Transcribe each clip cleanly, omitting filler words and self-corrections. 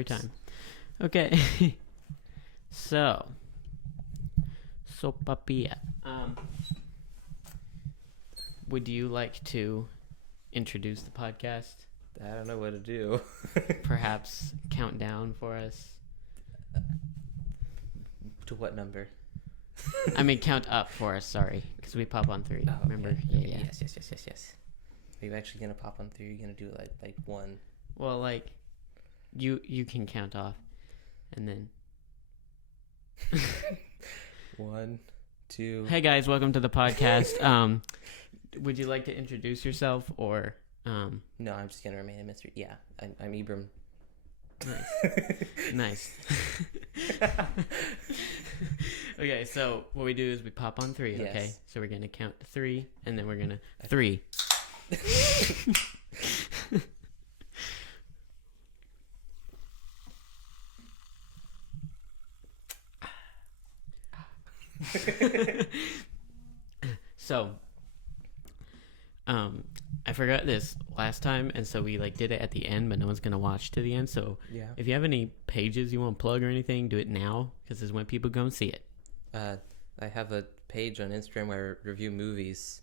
every time. Okay. So Papilla. Would you like to introduce the podcast? I don't know what to do. Perhaps count down for us? To what number? I mean, count up for us, sorry. Because we pop on 3. Oh, remember? okay. Yeah. Yes. Are you actually going to pop on 3? Or are you going to do like 1? Well, like, you can count off. And then... 1, 2... Hey guys, welcome to the podcast. Would you like to introduce yourself or... No, I'm just going to remain a mystery. Yeah, I'm Ebram. Nice. Okay, so what we do is we pop on 3, okay? Yes. So we're going to count to 3, and then we're going to... 3. So, I forgot this last time, and so we did it at the end, but no one's gonna watch to the end. So, Yeah. if you have any pages you want to plug or anything, do it now, because this is when people go and see it. I have a page on Instagram where I review movies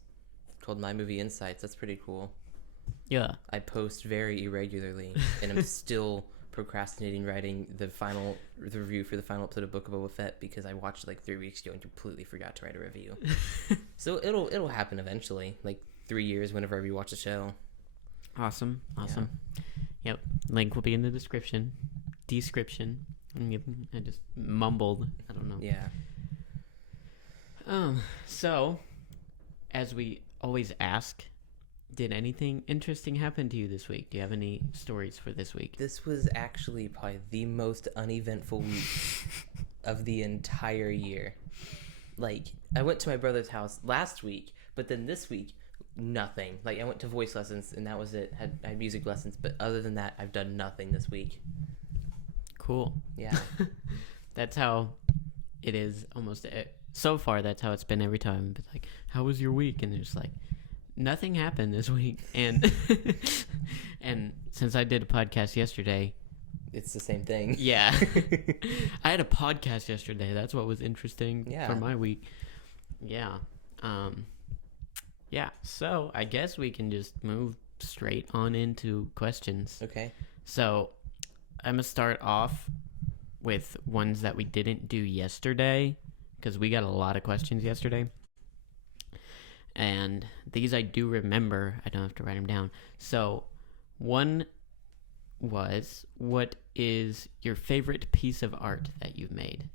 called My Movie Insights. That's pretty cool. Yeah. I post very irregularly, and I'm still procrastinating writing the review for the final episode of Book of Boba Fett because I watched it 3 weeks ago and completely forgot to write a review. So it'll happen eventually, 3 years whenever I rewatch the show. Awesome. Yep. Link will be in the description. I just mumbled. I don't know. Yeah. So, as we always ask, did anything interesting happen to you this week? Do you have any stories for this week? This was actually probably the most uneventful week of the entire year. I went to my brother's house last week, but then this week, nothing. I went to voice lessons, and that was it. I had music lessons, but other than that, I've done nothing this week. Cool. Yeah. That's how it is almost. So far, that's how it's been every time. But how was your week? And there's nothing happened this week. And and since I did a podcast yesterday, it's the same thing. Yeah. I had a podcast yesterday. That's what was interesting for my week. Yeah. Yeah. So I guess we can just move straight on into questions. Okay. So I'm going to start off with ones that we didn't do yesterday, because we got a lot of questions yesterday. And these I do remember. I don't have to write them down. So one was, what is your favorite piece of art that you've made?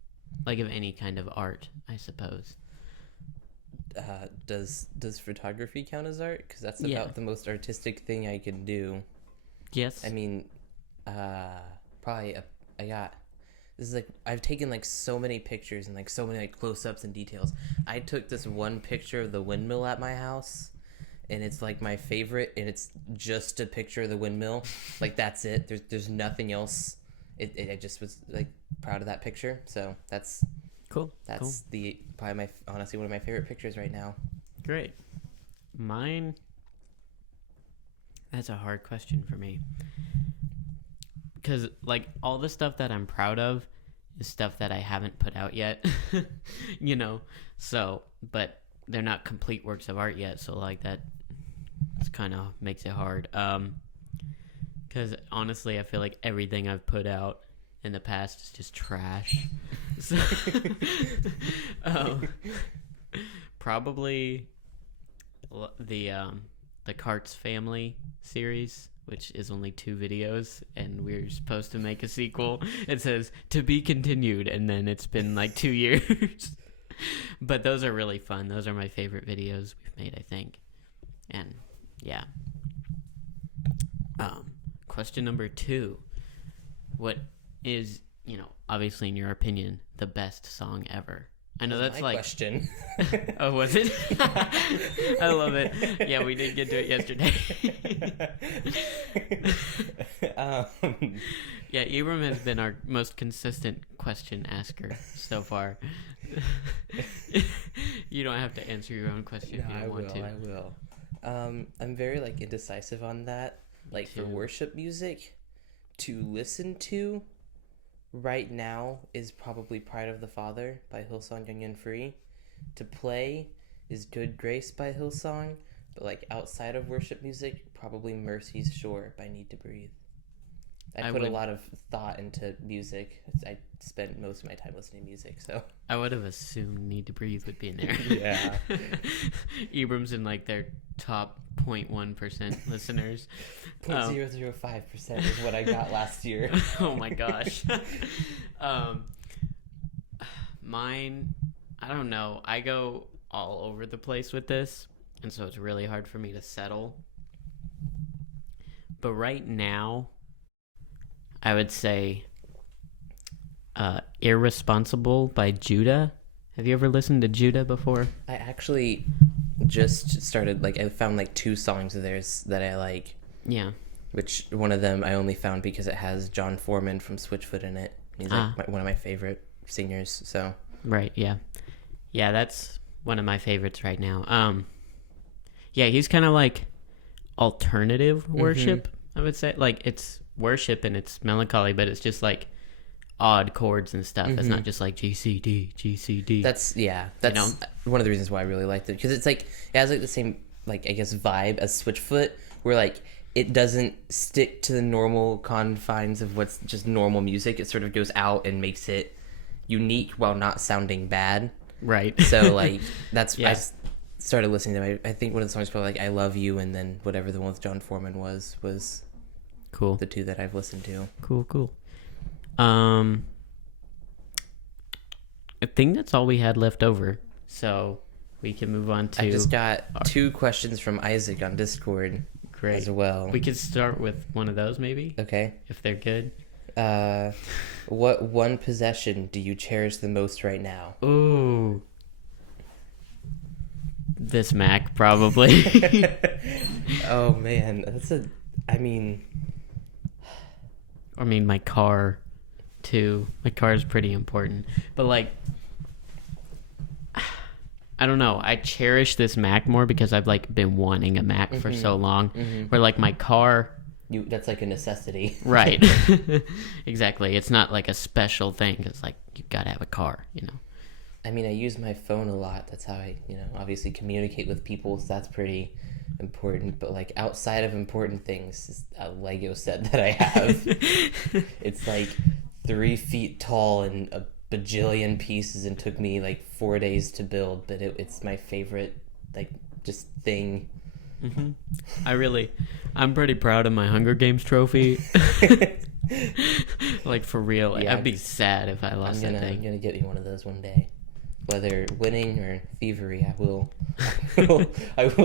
Of any kind of art, I suppose. Does photography count as art? Because that's about the most artistic thing I can do. Yes. I mean, probably I've taken so many pictures and so many close-ups and details. I took this one picture of the windmill at my house, and it's my favorite, and it's just a picture of the windmill. That's it. There's nothing else. I just was proud of that picture. So that's cool. That's probably honestly one of my favorite pictures right now. Great. Mine. That's a hard question for me. Because, all the stuff that I'm proud of is stuff that I haven't put out yet, So, but they're not complete works of art yet, so, that kind of makes it hard. Because, honestly, I feel like everything I've put out in the past is just trash. So, probably the Carts Family series, which is only 2 videos, and we're supposed to make a sequel. It says, to be continued, and then it's been 2 years. But those are really fun. Those are my favorite videos we've made, I think. And, yeah. Question number 2. What is, obviously in your opinion, the best song ever? I know that's my question. Oh, was it? I love it. Yeah, we did get to it yesterday. Yeah, Abram has been our most consistent question asker so far. You don't have to answer your own question if you don't want to. I will. I'm very indecisive on that. For worship music, to listen to right now is probably Pride of the Father by Hillsong Young and Free. To play is Good Grace by Hillsong, but like outside of worship music, probably Mercy's Shore by Need to Breathe. I put a lot of thought into music. I spend most of my time listening to music, so I would have assumed Need to Breathe would be in there. Yeah. Ebram's in like their top 0.1% listeners. 0.005% is what I got last year. Oh my gosh. Mine, I don't know. I go all over the place with this, and so it's really hard for me to settle. But right now, I would say Irresponsible by Judah. Have you ever listened to Judah before? I actually just started, like, I found like 2 songs of theirs that I like. Yeah. Which one of them I only found because it has John Foreman from Switchfoot in it. He's like one of my favorite singers, so. Right, yeah. Yeah, that's one of my favorites right now. Yeah, he's kind of like alternative worship, I would say. Like, it's worship and it's melancholy, but it's just like odd chords and stuff. It's not just like GCD. That's one of the reasons why I really liked it, because it's like it has like the same, like, I guess, vibe as Switchfoot, where like it doesn't stick to the normal confines of what's just normal music. It sort of goes out and makes it unique while not sounding bad. Right. So like that's I started listening to them. I think one of the songs called like I Love You, and then whatever the one with John Foreman was cool. The 2 that I've listened to. Cool. I think that's all we had left over, so we can move on to... I just got 2 questions from Isaac on Discord. Great. As well. We could start with one of those, maybe? Okay. If they're good. What one possession do you cherish the most right now? Ooh. This Mac, probably. Oh, man. I mean, my car, too. My car is pretty important. But, like, I don't know. I cherish this Mac more because I've, like, been wanting a Mac for so long. Where, like, my car... that's like a necessity. Right. Exactly. It's not, like, a special thing. It's, like, you gotta have a car, you know? I mean, I use my phone a lot. That's how I, obviously communicate with people, so that's pretty important. But, like, outside of important things, is a Lego set that I have. It's, like, 3 feet tall and a bajillion pieces, and took me, like, 4 days to build. But it's my favorite, like, just thing. I'm pretty proud of my Hunger Games trophy. Like, for real. Yeah, I'd be sad if I lost that thing. I'm gonna get me one of those one day. Whether winning or thievery, I will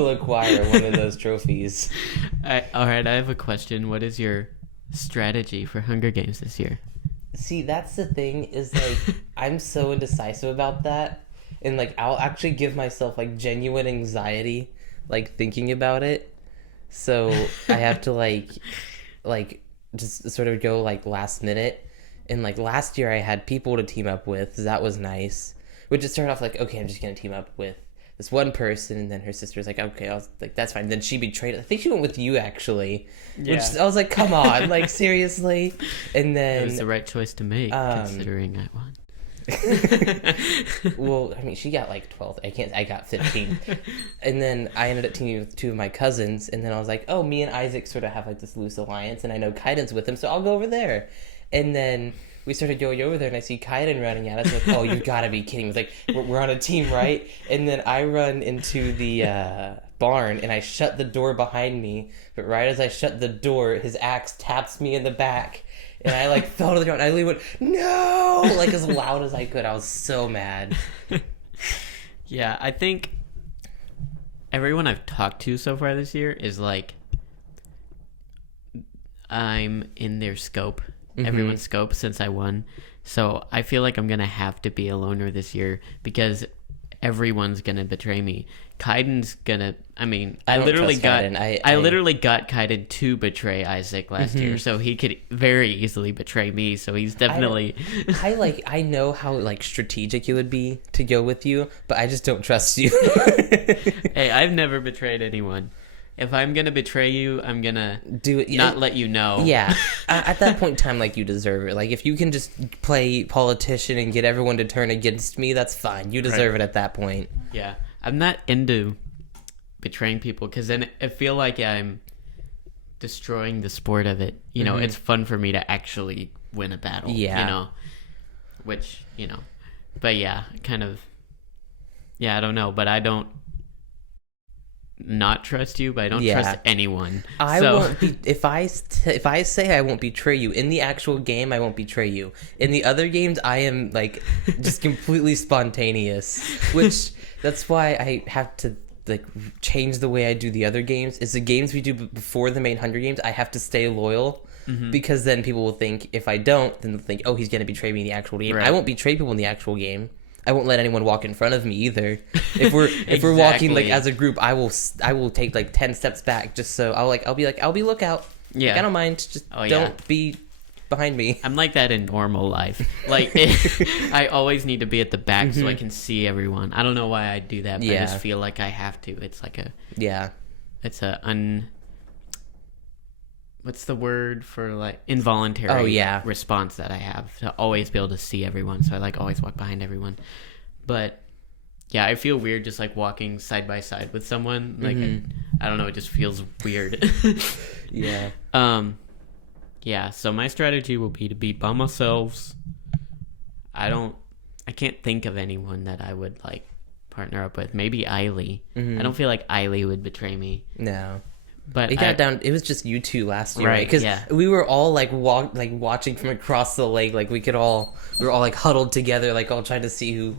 acquire one of those trophies. Alright, I have a question. What is your strategy for Hunger Games this year? See, that's the thing, is like I'm so indecisive about that, and like I'll actually give myself like genuine anxiety like thinking about it. So I have to like just sort of go like last minute. And like last year I had people to team up with, so that was nice. Which it started off like, okay, I'm just gonna team up with this one person, and then her sister's like, okay, I was like, that's fine. Then she betrayed it. I think she went with you actually. Yeah. Which I was like, come on, like seriously. And then it was the right choice to make, considering I won. Well, I mean, she got like 12. I got 15. And then I ended up teaming with 2 of my cousins, and then I was like, oh, me and Isaac sort of have like this loose alliance, and I know Kaiden's with him, so I'll go over there. And then we started going over there, and I see Kaiden running at us, like, oh, you gotta be kidding. I was like, we're on a team, right? And then I run into the barn, and I shut the door behind me, but right as I shut the door, his axe taps me in the back. And I like fell to the ground. I literally went, no, like as loud as I could. I was so mad. Yeah, I think everyone I've talked to so far this year is like, I'm in their scope, everyone's scope since I won. So I feel like I'm going to have to be a loner this year because everyone's going to betray me. Kaiden's going to, I literally got Kaiden to betray Isaac last year, so he could very easily betray me, so he's definitely... I know how, like, strategic it would be to go with you, but I just don't trust you. Hey, I've never betrayed anyone. if I'm gonna betray you, I'm gonna do it. not let you know. Yeah, at that point in time, like, you deserve it. Like, if you can just play politician and get everyone to turn against me, that's fine. You deserve it at that point. Yeah, I'm not into betraying people because then I feel like I'm destroying the sport of it. You know, it's fun for me to actually win a battle. Yeah. You know, which, you know, but yeah, kind of, yeah, I don't know, but I don't not trust you, but I don't trust anyone. I won't be, if I say I won't betray you in the actual game, I won't betray you. In the other games, I am like just completely spontaneous, which that's why I have to like change the way I do the other games. Is the games we do before the main Hunger Games, I have to stay loyal. Because then people will think, if I don't, then they'll think, oh, he's going to betray me in the actual game. Right. I won't betray people in the actual game. I won't let anyone walk in front of me either. If we're walking like as a group, I will take like 10 steps back just so I'll be lookout. Yeah. Like, I don't mind. Just don't be behind me. I'm like that in normal life. Like I always need to be at the back so I can see everyone. I don't know why I do that, but I just feel like I have to. It's like it's a what's the word for like involuntary response that I have to always be able to see everyone. So I like always walk behind everyone. But yeah, I feel weird just like walking side by side with someone. Like I don't know, it just feels weird. Yeah, so my strategy will be to be by myself. I can't think of anyone that I would like partner up with. Maybe Eiley. I don't feel like Eiley would betray me. No. But it got down. It was just you two last year, right? Because we were all like watching from across the lake. Like we were all like huddled together, like all trying to see who.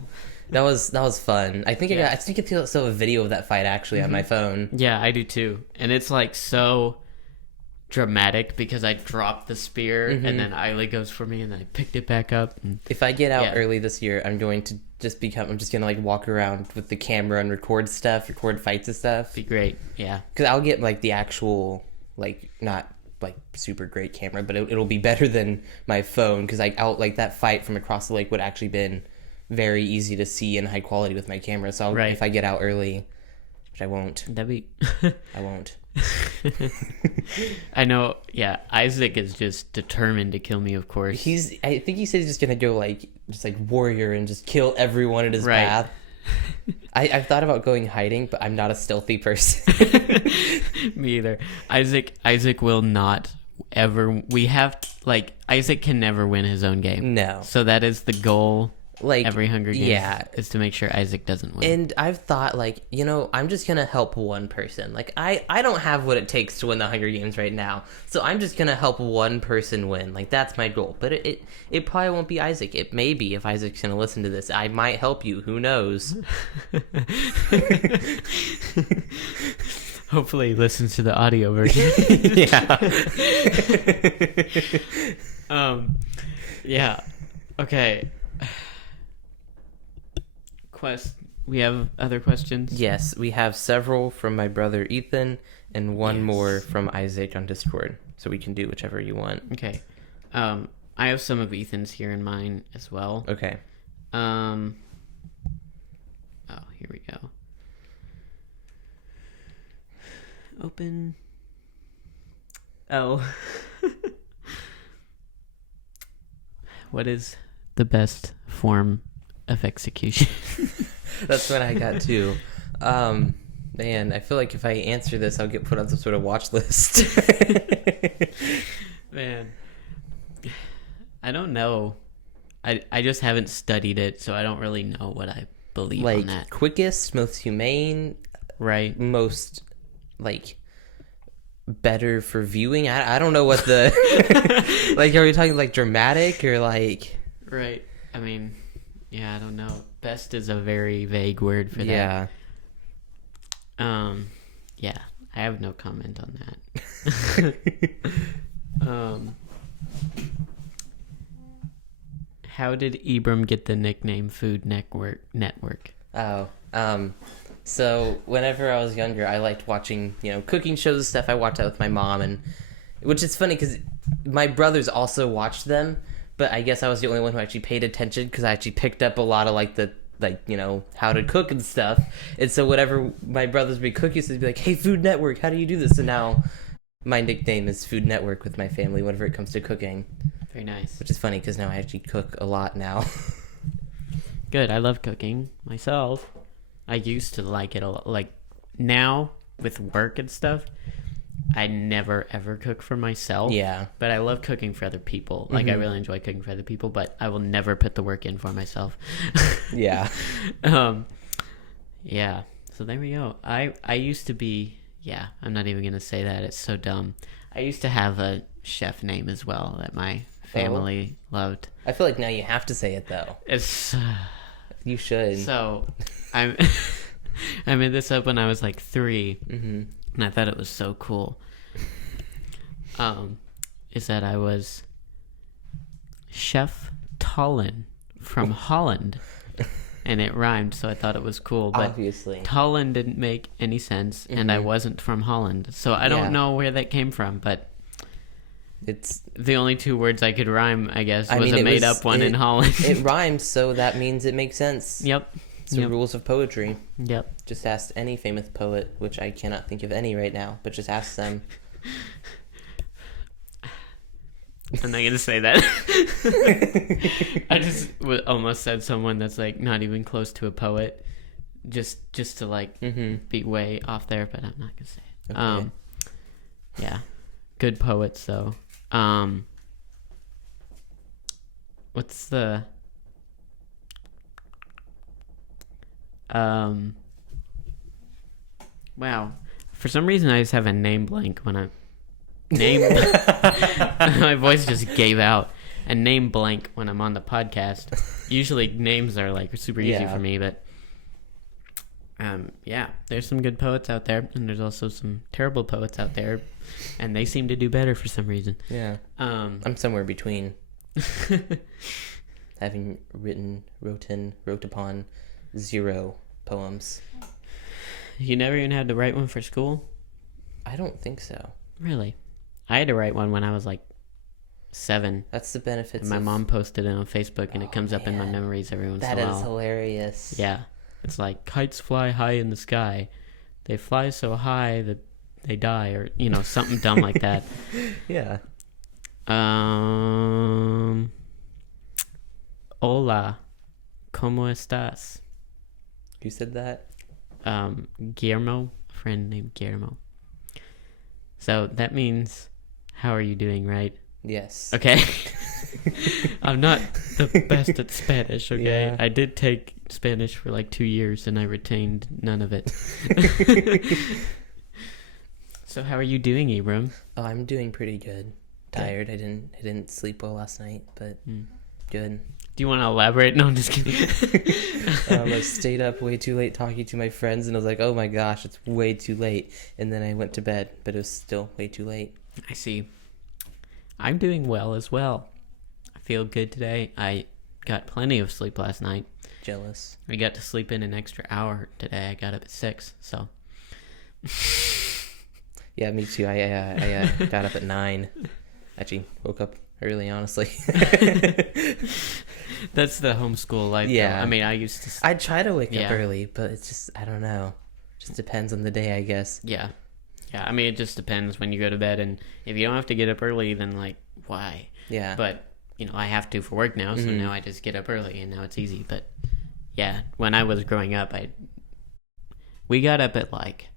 That was fun. I think I still have a video of that fight actually on my phone. Yeah, I do too. And it's like so dramatic because I dropped the spear and then Eiley goes for me and then I picked it back up. And, if I get out early this year, I'm just gonna like walk around with the camera and record fights and stuff. Be great. Yeah. Because I'll get like the actual like not like super great camera, but it'll be better than my phone because like that fight from across the lake would actually been very easy to see and high quality with my camera. So if I get out early, which I won't. I won't. I know. Yeah, Isaac is just determined to kill me. Of course, I think he said he's just gonna go like warrior and just kill everyone in his path. I've thought about going hiding, but I'm not a stealthy person. Me either. Isaac will not ever. We have like Isaac can never win his own game. No. So that is the goal. Like every Hunger Games is to make sure Isaac doesn't win. And I've thought like, I'm just gonna help one person. Like I don't have what it takes to win the Hunger Games right now, so I'm just gonna help one person win. Like that's my goal. But it probably won't be Isaac. It may be. If Isaac's gonna listen to this, I might help you. Who knows? Hopefully he listens to the audio version. Yeah. Okay. We have other questions? Yes, we have several from my brother Ethan and one more from Isaac on Discord. So we can do whichever you want. Okay. I have some of Ethan's here in mine as well. Okay. Oh, here we go. Open. Oh. What is the best form of execution? That's what I got too. Man, I feel like if I answer this, I'll get put on some sort of watch list. Man, I don't know. I just haven't studied it, so I don't really know what I believe on that. Like quickest, most humane, right? Most like better for viewing. I don't know what the like. Are we talking like dramatic or like? Right. I mean. Yeah, I don't know. Best is a very vague word for that. Yeah. Yeah, I have no comment on that. How did Abram get the nickname Food Network? Oh, so whenever I was younger, I liked watching, cooking shows and stuff. I watched that with my mom, and which is funny because my brothers also watched them. But I guess I was the only one who actually paid attention because I actually picked up a lot of like the like, how to cook and stuff. And so whenever my brothers would be cookies, they'd be like, hey, Food Network, how do you do this? And now my nickname is Food Network with my family whenever it comes to cooking. Very nice. Which is funny because now I actually cook a lot now. Good. I love cooking myself. I used to like it a lot. Like now with work and stuff, I never ever cook for myself. Yeah. But I love cooking for other people. Like I really enjoy cooking for other people, but I will never put the work in for myself. Yeah. Yeah. So there we go. I used to be, I'm not even going to say that. It's so dumb. I used to have a chef name as well that my family loved. I feel like now you have to say it though. It's you should. So I made this up when I was like 3, and I thought it was so cool. Is that I was Chef Tollen from Holland, and it rhymed, so I thought it was cool. But obviously, Tollen didn't make any sense, and I wasn't from Holland, so I don't know where that came from. But it's the only 2 words I could rhyme, I guess, was a made-up one in Holland. It rhymes, so that means it makes sense. Yep. It's the rules of poetry. Yep. Just ask any famous poet, which I cannot think of any right now, but just ask them. I'm not gonna say that. I just almost said someone that's like not even close to a poet, just to like be way off there, but I'm not gonna say it. Okay. Yeah, good poets though. What's the wow, for some reason I just have a name blank when I my voice just gave out. A name blank when I'm on the podcast. Usually names are like super easy for me, but there's some good poets out there, and there's also some terrible poets out there, and they seem to do better for some reason. Yeah. I'm somewhere between. Having wrote upon 0 poems. You never even had to write one for school? I don't think so. Really? I had to write one when I was like 7. That's the benefits. And my mom posted it on Facebook, and it comes up in my memories every once in a while. That is hilarious. Yeah. It's like, kites fly high in the sky. They fly so high that they die, or, something dumb like that. Yeah. Hola. ¿Cómo estás? Who said that? Guillermo. A friend named Guillermo. So that means, how are you doing, right? Yes. Okay. I'm not the best at Spanish, okay? Yeah. I did take Spanish for like 2 years, and I retained none of it. So how are you doing, Abram? Oh, I'm doing pretty good. Tired. I didn't sleep well last night, but good. Do you want to elaborate? No, I'm just kidding. I stayed up way too late talking to my friends, and I was like, oh my gosh, it's way too late. And then I went to bed, but it was still way too late. I see. I'm doing well as well. I feel good today. I got plenty of sleep last night. Jealous. I got to sleep in an extra hour today. I got up at 6, so. Yeah, me too. I got up at 9. Actually, woke up early, honestly. That's the homeschool life. Yeah. Though. I mean, I used to. I try to wake up early, but it's just, I don't know. Just depends on the day, I guess. Yeah. Yeah, I mean, it just depends when you go to bed, and if you don't have to get up early, then, like, why? Yeah. But, I have to for work now, so now I just get up early, and now it's easy. But, yeah, when I was growing up, we got up at, like,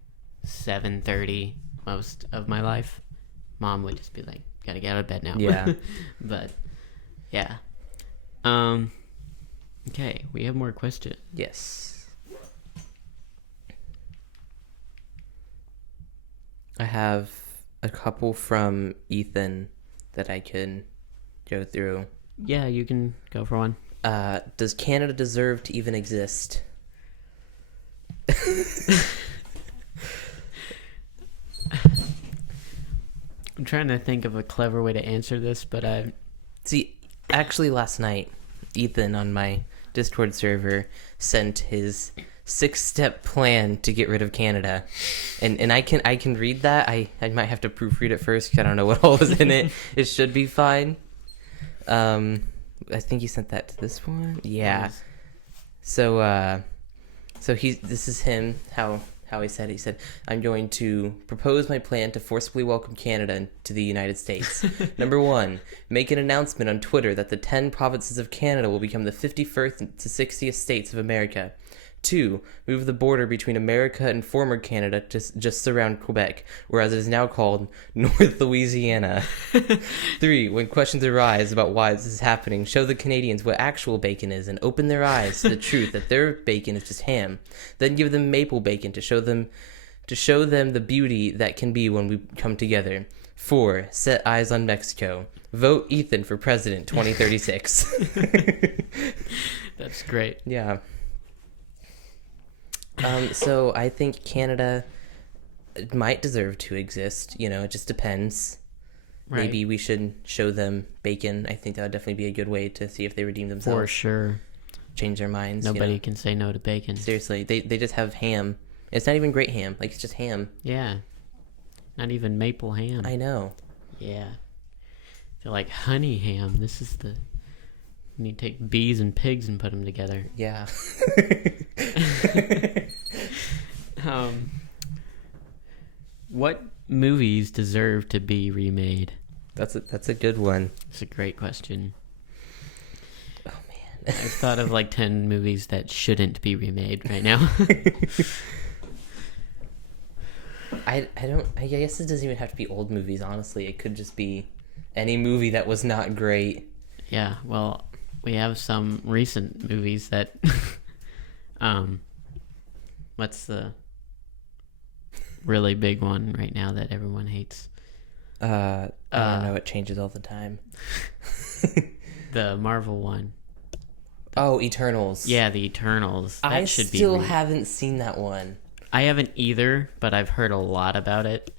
7:30 most of my life. Mom would just be like, gotta get out of bed now. Yeah. But, yeah. Okay, we have more questions. Yes. I have a couple from Ethan that I can go through. Yeah, you can go for one. Does Canada deserve to even exist? I'm trying to think of a clever way to answer this, but See, actually last night, Ethan on my Discord server sent his 6-step plan to get rid of Canada, and I can read that. I might have to proofread it first because I don't know what all is in it. It should be fine. I think he sent that to this one. Yeah. This is him, how he said it. He said, I'm going to propose my plan to forcibly welcome Canada to the United States. Number 1, make an announcement on Twitter that the 10 provinces of Canada will become the 51st to 60th states of America. 2, move the border between America and former Canada to just surround Quebec, or as it is now called, North Louisiana. 3, when questions arise about why this is happening, show the Canadians what actual bacon is and open their eyes to the truth that their bacon is just ham. Then give them maple bacon to show them the beauty that can be when we come together. 4, set eyes on Mexico. Vote Ethan for president 2036. That's great. Yeah. So I think Canada might deserve to exist. It just depends. Right. Maybe we should show them bacon. I think that would definitely be a good way to see if they redeem themselves. For sure. Change their minds. Nobody can say no to bacon. Seriously, they just have ham. It's not even great ham. Like, it's just ham. Yeah. Not even maple ham. I know. Yeah. They're like honey ham. This is the... You need to take bees and pigs and put them together. Yeah. What movies deserve to be remade? That's a good one. It's a great question. Oh man. I've thought of like 10 movies that shouldn't be remade right now. I guess it doesn't even have to be old movies, honestly. It could just be any movie that was not great. Yeah, well, we have some recent movies that what's the really big one right now that everyone hates? I don't know, it changes all the time. The Marvel one. Oh, Eternals. Yeah, the Eternals. That I should still be haven't seen that one. I haven't either, but I've heard a lot about it.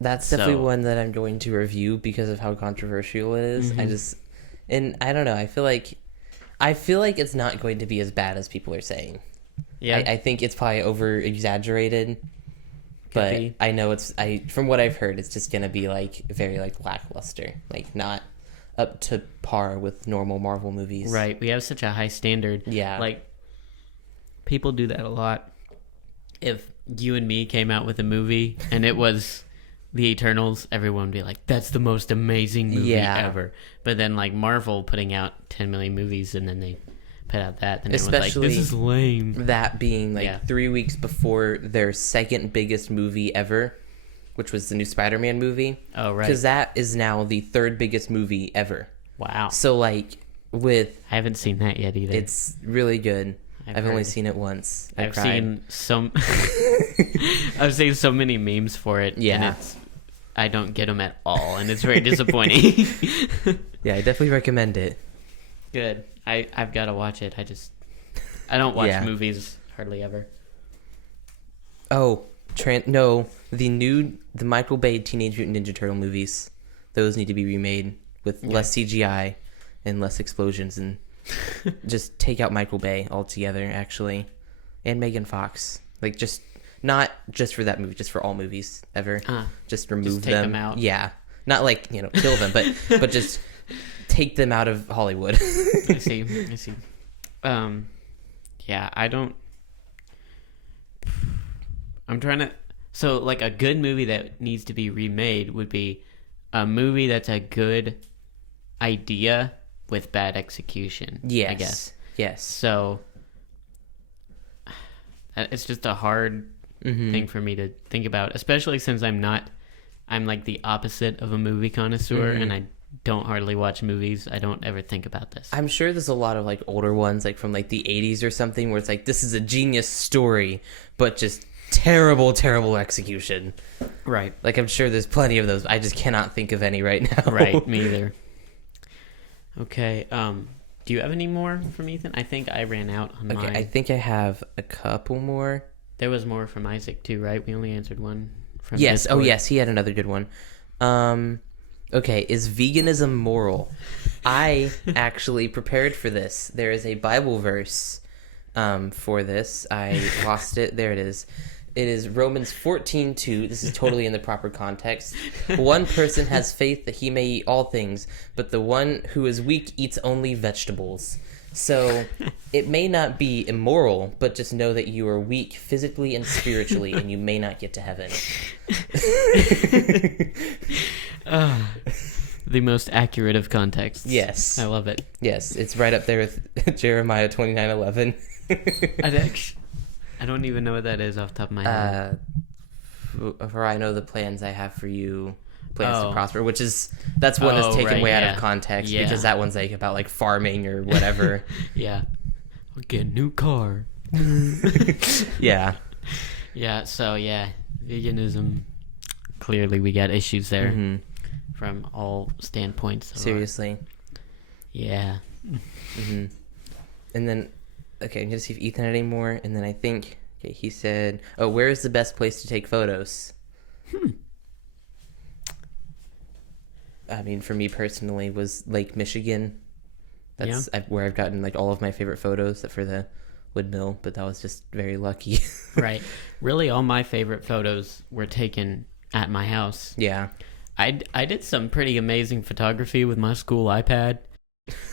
That's definitely one that I'm going to review because of how controversial it is. Mm-hmm. And I don't know, I feel like it's not going to be as bad as people are saying. Yeah. I think it's probably over exaggerated. But be. I know from what I've heard, it's just gonna be like very like lackluster, like not up to par with normal Marvel movies. Right. We have such a high standard. Yeah. Like, people do that a lot. If you and me came out with a movie and it was The Eternals, everyone would be like, that's the most amazing movie ever. But then like Marvel putting out 10 million movies and then they put out that, and everyone's like, this is lame. That being like 3 weeks before their second biggest movie ever, which was the new Spider-Man movie. Oh, right. Because that is now the third biggest movie ever. Wow. So like I haven't seen that yet either. It's really good. I've only seen it once. I've seen so many memes for it. Yeah. And I don't get them at all, and it's very disappointing. Yeah, I definitely recommend it. Good. I've got to watch it. I don't watch movies hardly ever. Oh, the Michael Bay Teenage Mutant Ninja Turtle movies. Those need to be remade with less CGI and less explosions, and just take out Michael Bay altogether, actually, and Megan Fox. Like, just not just for that movie, just for all movies ever. Just remove take them out. Yeah, not like kill them, but just take them out of Hollywood. I see. Yeah, I'm trying to. So, like, a good movie that needs to be remade would be a movie that's a good idea with bad execution. Yes. I guess. Yes. So, it's just a hard thing for me to think about, especially since I'm like the opposite of a movie connoisseur, and I don't hardly watch movies. I don't ever think about this. I'm sure there's a lot of like older ones, like from like the 80s or something, where it's like, this is a genius story, but just terrible execution. Right. Like, I'm sure there's plenty of those. I just cannot think of any right now. Right. Me either. Okay. Do you have any more from Ethan? I think I ran out on mine. I think I have a couple more. There was more from Isaac too, right? We only answered one from Yes. Discord. Oh, yes. He had another good one. Okay. Is veganism moral? I actually prepared for this. There is a Bible verse for this. I lost it. There it is. It is Romans 14:2. This is totally in the proper context. One person has faith that he may eat all things, but the one who is weak eats only vegetables. So it may not be immoral, but just know that you are weak physically and spiritually, and you may not get to heaven. The most accurate of contexts. Yes. I love it. Yes, it's right up there with Jeremiah 29:11. I don't even know what that is off the top of my head. For I know the plans I have for you, plans to prosper, that's one that's taken way out of context, because that one's like about like farming or whatever. Yeah. I'll get a new car. Yeah. Yeah, so veganism, clearly we got issues there. Mm-hmm. From all standpoints. Seriously. Yeah. Mm-hmm. And then, okay, I'm going to see if Ethan had any more. And then I think, he said, where is the best place to take photos? I mean, for me personally, was Lake Michigan. That's where I've gotten like all of my favorite photos, except for the windmill, but that was just very lucky. Right. Really, all my favorite photos were taken at my house. Yeah. I did some pretty amazing photography with my school iPad.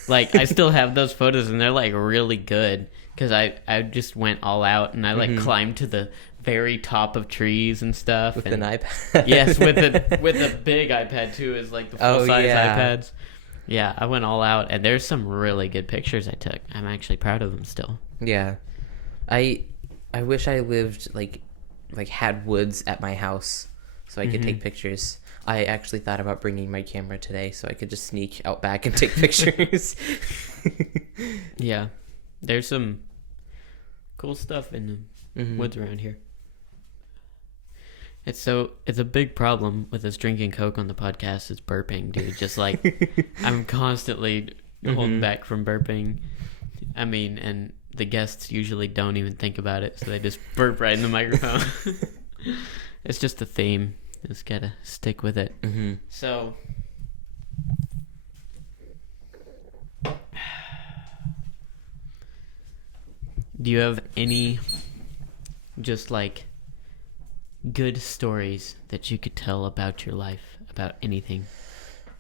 Like, I still have those photos, and they're like really good, because I just went all out, and I like climbed to the very top of trees and stuff with an iPad. Yes, with a big iPad too, is like the full size iPads. Yeah, I went all out, and there's some really good pictures I took. I'm actually proud of them still. Yeah, I wish I lived like had woods at my house so I could take pictures. I actually thought about bringing my camera today so I could just sneak out back and take pictures. Yeah, there's some cool stuff in the woods around here. It's a big problem with us drinking Coke on the podcast is burping, dude. Just like I'm constantly holding back from burping. I mean, and the guests usually don't even think about it, so they just burp right in the microphone. It's just a theme. Just gotta stick with it. So, do you have any just like good stories that you could tell about your life, about anything?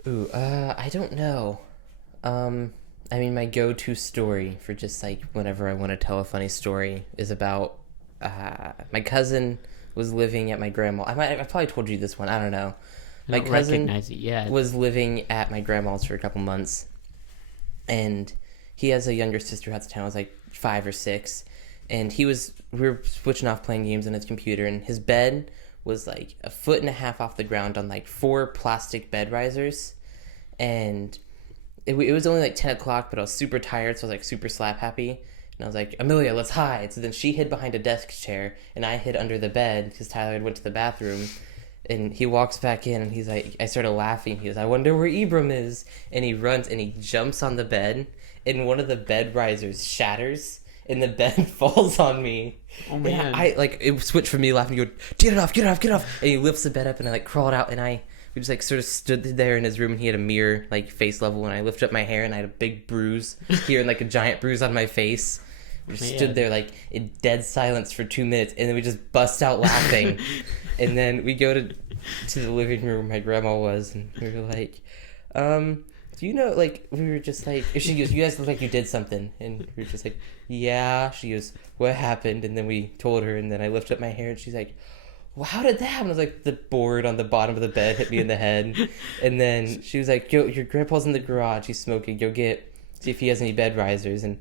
I don't know. I mean, my go-to story for just like whenever I want to tell a funny story is about my cousin was living at my grandma. I probably told you this one. I don't know. My cousin was living at my grandma's for a couple months, and he has a younger sister out of town. I was like 5 or 6, and we were switching off playing games on his computer, and his bed was like 1.5 feet off the ground on like 4 plastic bed risers, and it was only like 10 o'clock, but I was super tired, so I was like super slap happy. And I was like, Amelia, let's hide. So then she hid behind a desk chair, and I hid under the bed because Tyler had went to the bathroom. And he walks back in, and he's like, I started laughing. He goes, I wonder where Ebram is. And he runs, and he jumps on the bed, and one of the bed risers shatters, and the bed falls on me. Oh, man. And it switched from me laughing to go, get it off, get it off, get it off. And he lifts the bed up, and I like crawled out, and we just like sort of stood there in his room, and he had a mirror like face level, and I lifted up my hair, and I had a big bruise here and like a giant bruise on my face. We just stood there like in dead silence for 2 minutes, and then we just bust out laughing. And then we go to the living room where my grandma was, and we were like, do you know, like, we were just like, she goes, you guys look like you did something. And we were just like, yeah. She goes, what happened? And then we told her, and then I lifted up my hair, and she's like, well, how did that happen? I was like, the board on the bottom of the bed hit me in the head. And then she was like, yo, your grandpa's in the garage, he's smoking, go see if he has any bed risers. And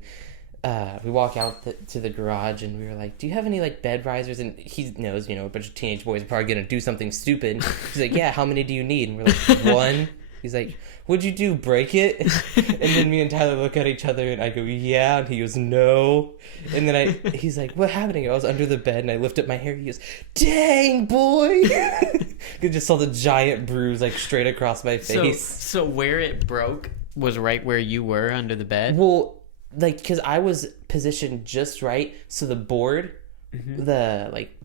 we walk out to the garage, and we were like, do you have any like bed risers? And he knows, a bunch of teenage boys are probably gonna do something stupid. He's like, yeah, how many do you need? And we're like, 1. He's like, what'd you do, break it? And then me and Tyler look at each other, and I go, yeah. And he goes, no. And then he's like, what happened? I was under the bed, and I lift up my hair. He goes, dang, boy. You just saw the giant bruise like straight across my face. So where it broke was right where you were under the bed? Well, like, because I was positioned just right, so the board, the like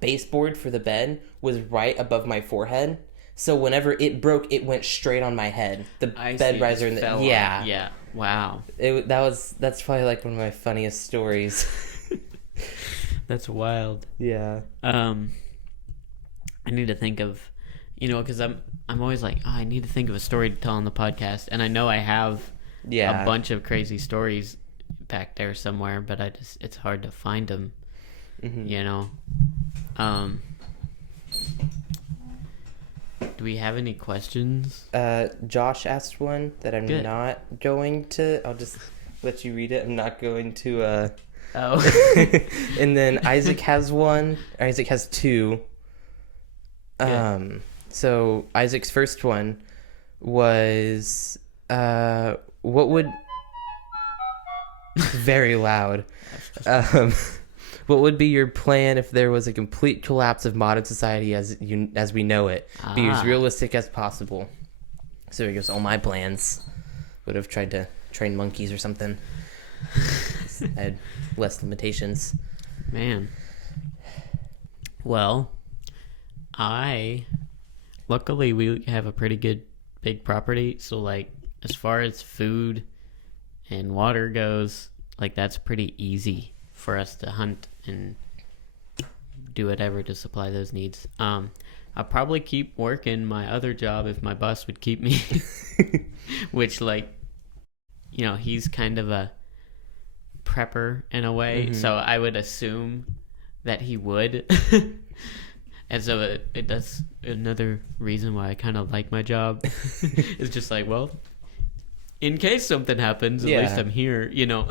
baseboard for the bed was right above my forehead. So whenever it broke, it went straight on my head. The bed riser and yeah. Wow. That's probably like one of my funniest stories. That's wild. Yeah. I need to think of, because I'm always like, I need to think of a story to tell on the podcast, and I know I have Yeah. a bunch of crazy stories back there somewhere, but it's hard to find them. Mm-hmm. You know. Do we have any questions? Josh asked one that I'm Good. not going to. I'll just let you read it. I'm not going to. Oh. And then Isaac has one. Isaac has two. Good. So Isaac's first one was what would very loud. What would be your plan if there was a complete collapse of modern society as we know it? Be as realistic as possible. So he goes, all my plans would have tried to train monkeys or something. I had less limitations. Man. Well, luckily we have a pretty good big property, so like as far as food and water goes, like that's pretty easy for us to hunt and do whatever to supply those needs. I'll probably keep working my other job if my boss would keep me, which, like, you know, he's kind of a prepper in a way, so I would assume that he would. And so that's another reason why I kind of like my job. It's just like, well, in case something happens, at least I'm here, you know.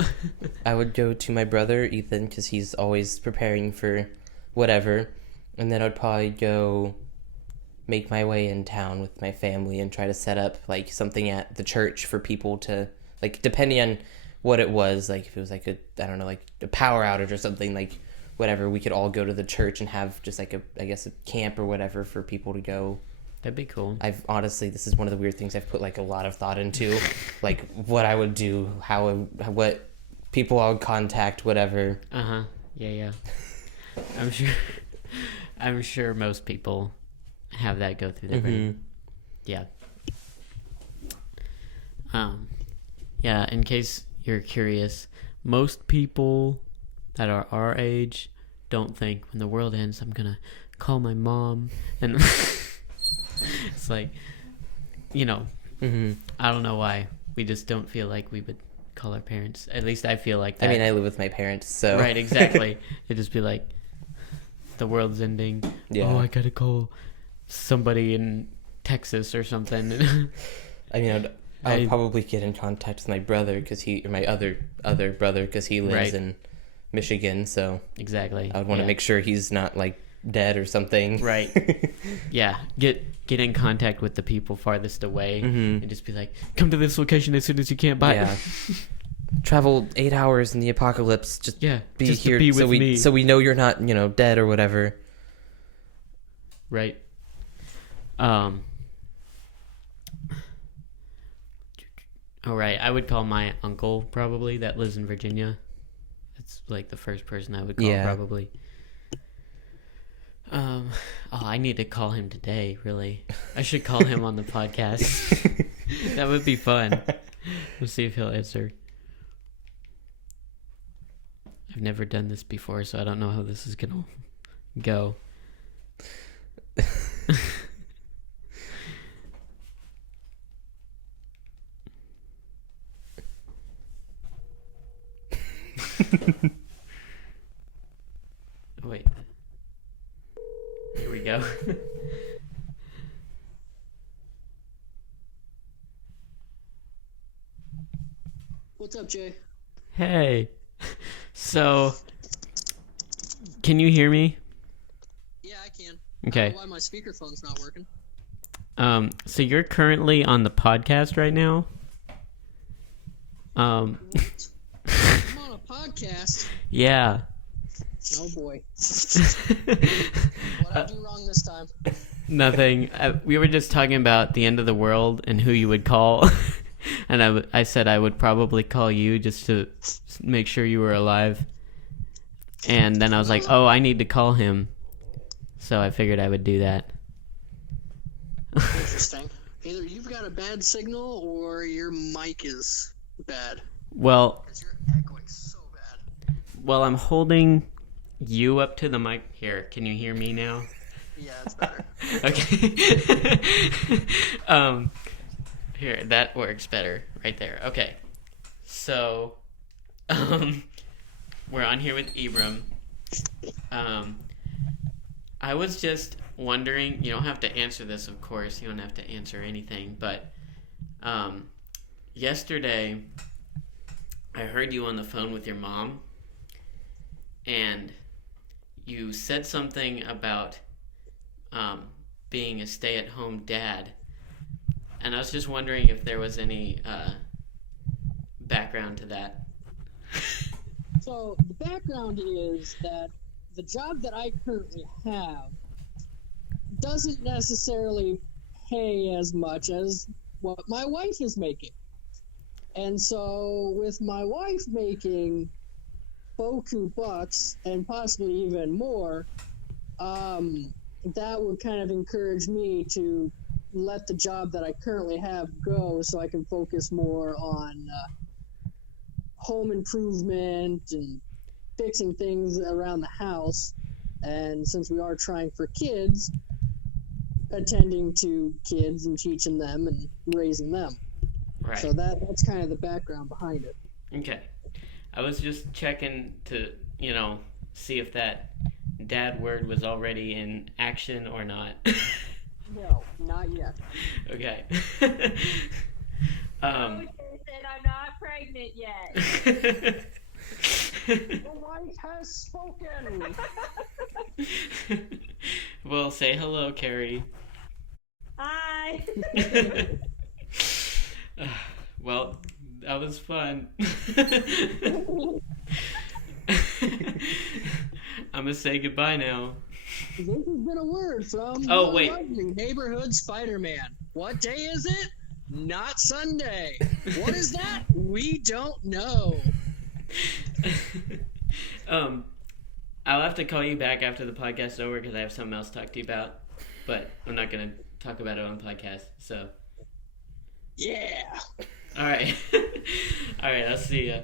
I would go to my brother, Ethan, because he's always preparing for whatever. And then I'd probably go make my way in town with my family and try to set up, like, something at the church for people to, like, depending on what it was, like, if it was, like, like, a power outage or something, like, whatever, we could all go to the church and have just, like, a camp or whatever for people to go. That'd be cool. I've honestly, this is one of the weird things I've put, like, a lot of thought into, like, what I would do, what people I would contact, whatever. Yeah. I'm sure most people have that go through their brain. Yeah. Yeah, in case you're curious, most people that are our age don't think when the world ends I'm gonna call my mom and it's like, you know, I don't know why we just don't feel like we would call our parents. At least I feel like that. I mean, I live with my parents, so right, exactly. It'd just be like, the world's ending. Yeah. Oh, I gotta call somebody in Texas or something. I mean, I would probably get in contact with my brother my other brother, because he lives in Michigan. So exactly, I would want to make sure he's not, like, dead or something. Right. Yeah. Get in contact with the people farthest away and just be like, come to this location as soon as you can. Bye. Yeah. Travel 8 hours in the apocalypse. Just be just here to be with me. So we know you're not, dead or whatever. Right. All right. I would call my uncle probably that lives in Virginia. That's like the first person I would call probably. I need to call him today, really. I should call him on the podcast. That would be fun. We'll see if he'll answer. I've never done this before, so I don't know how this is gonna go. Wait. Here we go. What's up, Jay? Hey. So, can you hear me? Yeah, I can. Okay. I don't know why my speakerphone's not working. So you're currently on the podcast right now? I'm on a podcast. Yeah. Oh boy. What'd I do wrong this time? Nothing. We were just talking about the end of the world and who you would call. And I said I would probably call you just to make sure you were alive. And then I was like, oh, I need to call him. So I figured I would do that. Interesting. Either you've got a bad signal or your mic is bad. Well, Because you're echoing so bad. well, I'm holding you up to the mic. Here, can you hear me now? Yeah, it's better. Okay. Here, that works better right there. Okay. So, we're on here with Abram. I was just wondering, you don't have to answer this, of course. You don't have to answer anything. But yesterday, I heard you on the phone with your mom. And you said something about being a stay-at-home dad. And I was just wondering if there was any background to that. So the background is that the job that I currently have doesn't necessarily pay as much as what my wife is making. And so with my wife making beaucoup bucks and possibly even more, that would kind of encourage me to let the job that I currently have go so I can focus more on home improvement and fixing things around the house. And since we are trying for kids, attending to kids and teaching them and raising them. Right. So that's kind of the background behind it. Okay. I was just checking to, see if that dad word was already in action or not. No, not yet. Okay. Jason, I'm not pregnant yet. The wife has spoken. Well, say hello, Carrie. Hi. Well, that was fun. I'm gonna say goodbye now. This has been a word from Oh, wait. Neighborhood Spider-Man. What day is it? Not Sunday. What is that? We don't know. I'll have to call you back after the podcast is over because I have something else to talk to you about, but I'm not gonna talk about it on the podcast. So, Yeah. all right, all right. I'll see ya.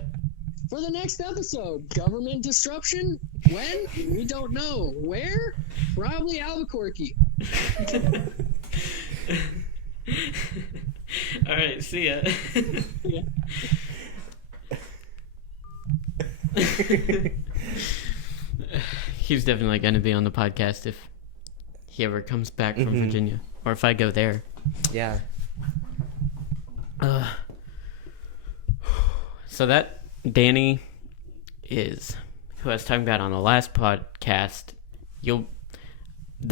For the next episode, government disruption? When? We don't know. Where? Probably Albuquerque. All right, see ya. Yeah. He's definitely going to be on the podcast if he ever comes back from Virginia, or if I go there. Yeah. So that Danny is who I was talking about on the last podcast. The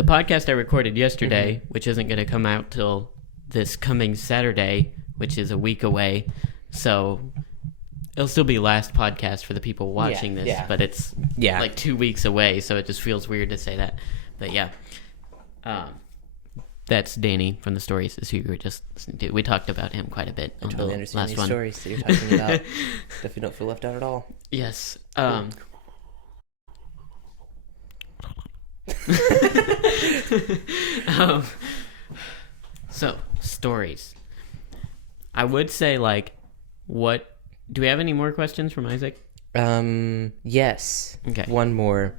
podcast I recorded yesterday, which isn't going to come out till this coming Saturday, which is a week away. So it'll still be last podcast for the people watching this, but it's like 2 weeks away, so it just feels weird to say that. But yeah, that's Danny from the stories. Is who you were just listening to. We talked about him quite a bit on totally the understand last these one. stories that you're talking about. Definitely don't feel left out at all. Yes. So stories. I would say what? Do we have any more questions from Isaac? Yes. Okay. One more.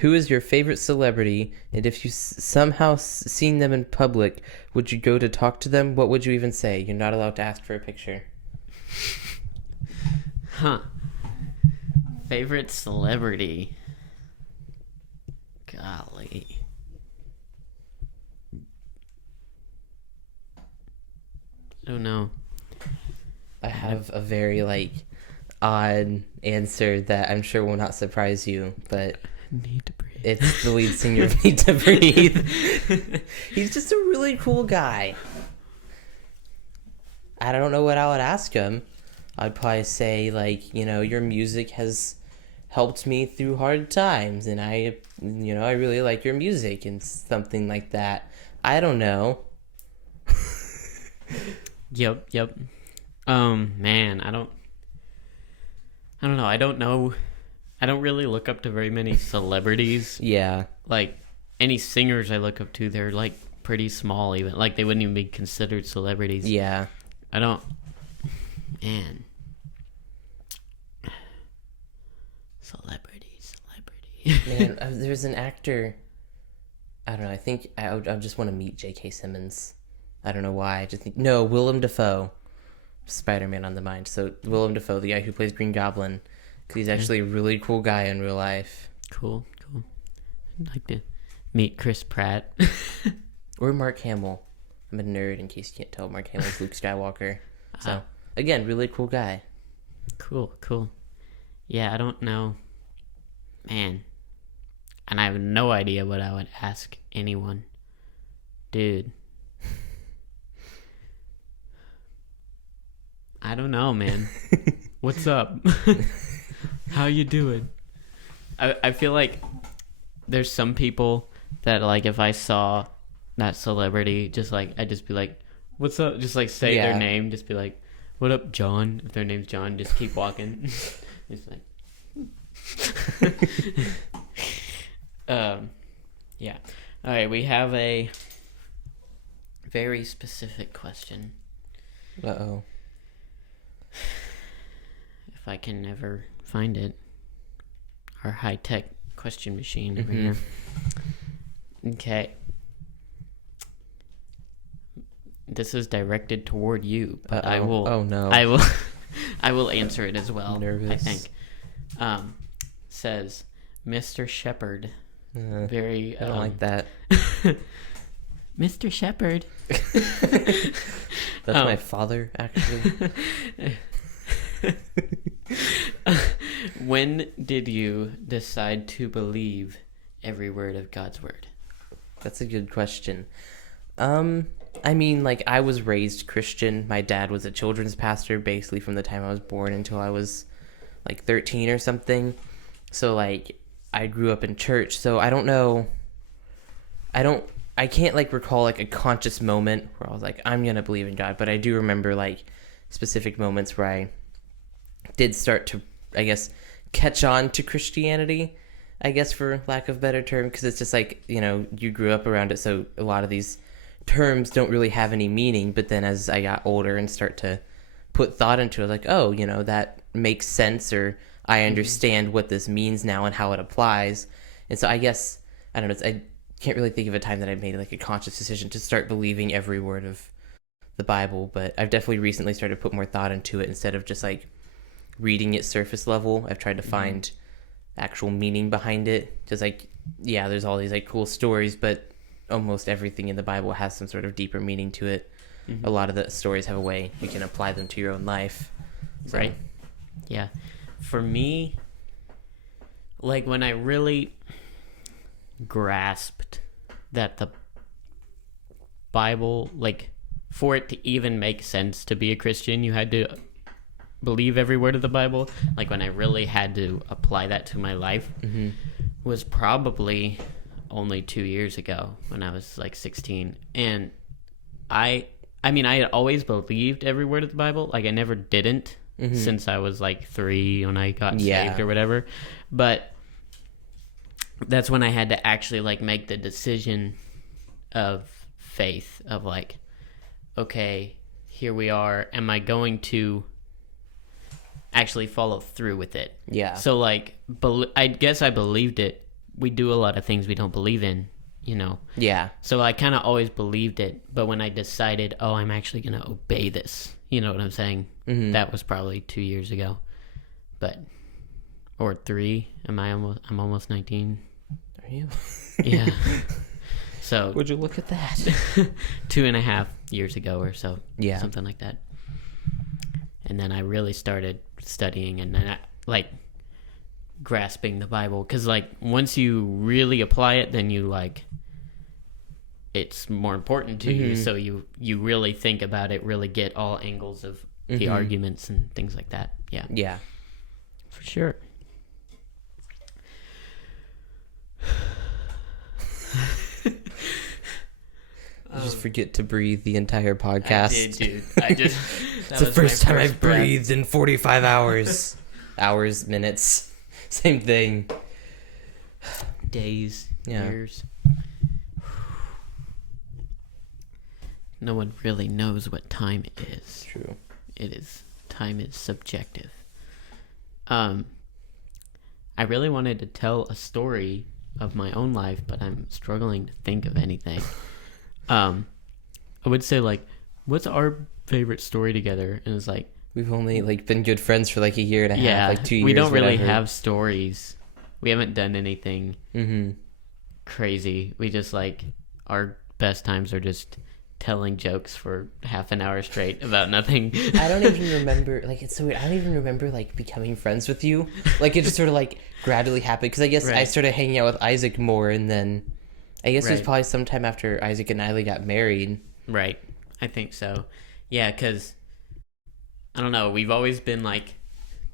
Who is your favorite celebrity? And if you somehow seen them in public, would you go to talk to them? What would you even say? You're not allowed to ask for a picture. Huh. Favorite celebrity. Golly. I don't know. I have a very odd answer that I'm sure will not surprise you, but Need to breathe. it's the lead singer of Need to Breathe. He's just a really cool guy. I don't know what I would ask him. I'd probably say your music has helped me through hard times, and I really like your music and something like that. I don't know. Yep. Man, I don't know. I don't know. I don't really look up to very many celebrities. Yeah. Any singers I look up to, they're pretty small even. They wouldn't even be considered celebrities. Yeah. I don't. Man. Celebrity. Man, there's an actor. I don't know. I think I just want to meet J.K. Simmons. I don't know why. I just think Willem Dafoe. Spider-Man on the mind. So Willem Dafoe, the guy who plays Green Goblin, because he's actually a really cool guy in real life. Cool. I'd like to meet Chris Pratt. Or Mark Hamill. I'm a nerd, in case you can't tell. Mark Hamill's Luke Skywalker. So, again, really cool guy. Cool. Yeah, I don't know. Man. And I have no idea what I would ask anyone. Dude. I don't know, man. What's up? How you doing? I feel like there's some people that, like, if I saw that celebrity, just like, I'd just be like, what's up? Just like say their name, just be like, what up, John? If their name's John, just keep walking. It's like, yeah. All right, we have a very specific question. Uh-oh. If I can ever find it. Our high-tech question machine over here. Okay. This is directed toward you, but I will. Oh no! I will answer it as well. I'm nervous. I think. Says Mr. Shepherd. Very. I don't like that. Mr. Shepherd. That's my father, actually. When did you decide to believe every word of God's word? That's a good question. I mean, like, I was raised Christian. My dad was a children's pastor basically from the time I was born until I was like 13 or something. So, like, I grew up in church. So I don't know. I can't, like, recall, like, a conscious moment where I was like, I'm going to believe in God. But I do remember, like, specific moments where I did start to, I guess, catch on to Christianity, I guess, for lack of a better term. Because it's just like, you know, you grew up around it. So a lot of these terms don't really have any meaning. But then as I got older and start to put thought into it, like, oh, you know, that makes sense, or I understand what this means now and how it applies. And so I guess, I don't know, I can't really think of a time that I made like a conscious decision to start believing every word of the Bible, but I've definitely recently started to put more thought into it instead of just like reading it surface level. I've tried to find actual meaning behind it. Just like, yeah, there's all these like cool stories, but almost everything in the Bible has some sort of deeper meaning to it. A lot of the stories have a way you can apply them to your own life. So. Right. Yeah. For me, like when I really grasped that the Bible, like for it to even make sense to be a Christian, you had to believe every word of the Bible. Like when I really had to apply that to my life was probably only 2 years ago when I was like 16. And I mean, I had always believed every word of the Bible. Like, I never didn't since I was, like, 3 when I got saved or whatever. But that's when I had to actually, like, make the decision of faith of, like, okay, here we are. Am I going to actually follow through with it? Yeah. So, like, I guess I believed it. We do a lot of things we don't believe in. You know? Yeah. So I kind of always believed it, but when I decided, oh, I'm actually going to obey this, you know what I'm saying? That was probably 2 years ago. But, or 3. I'm almost 19. Are you? Yeah. So. Would you look at that? 2.5 years ago or so. Yeah. Something like that. And then I really started studying, and then I, like, grasping the Bible, because like once you really apply it, then you like it's more important to you, so you really think about it, really get all angles of the arguments and things like that. Yeah for sure. You just forget to breathe the entire podcast. I did, dude. I just it's the first time I've breathed in 45 hours. Hours, minutes, same thing. Days, Yeah. years. No one really knows what time is. True. Time is subjective. I really wanted to tell a story of my own life, but I'm struggling to think of anything. I would say, like, what's our favorite story together, and it's like, We've only like been good friends for like a year and a half, yeah, like 2 years. we don't really whatever. have stories. We haven't done anything Mm-hmm. crazy. We just like our best times are just telling jokes for half an hour straight about nothing. I don't even remember, like, it's so weird. I don't even remember like becoming friends with you. Like, it just sort of like gradually happened because I guess I Right. started hanging out with Isaac more, and then I guess it was Right. probably sometime after Isaac and Iley got married. Right. I think so. Yeah, because I don't know. We've always been like